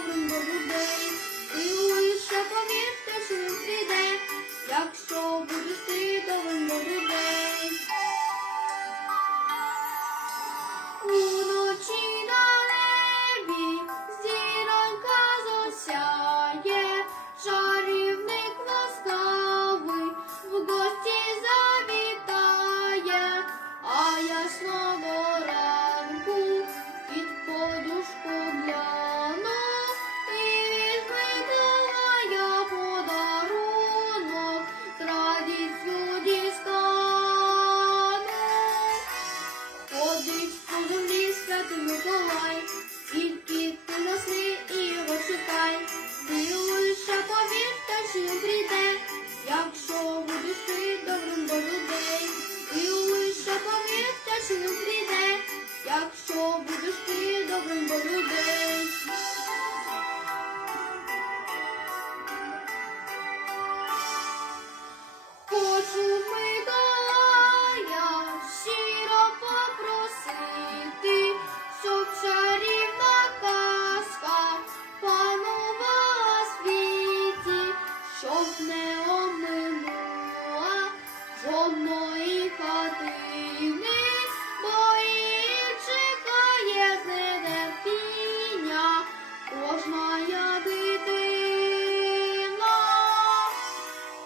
over and over again. не оминула жодної хатини, бо її чекає нетерпіння кожна дитина.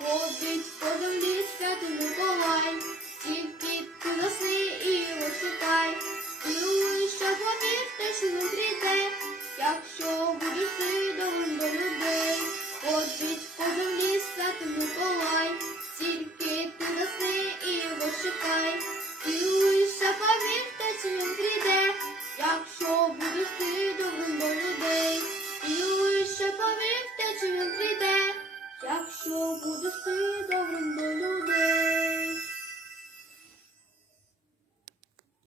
Ходить по землі святий Миколай, тільки ти носи і ось читай, цілуй, щоб повів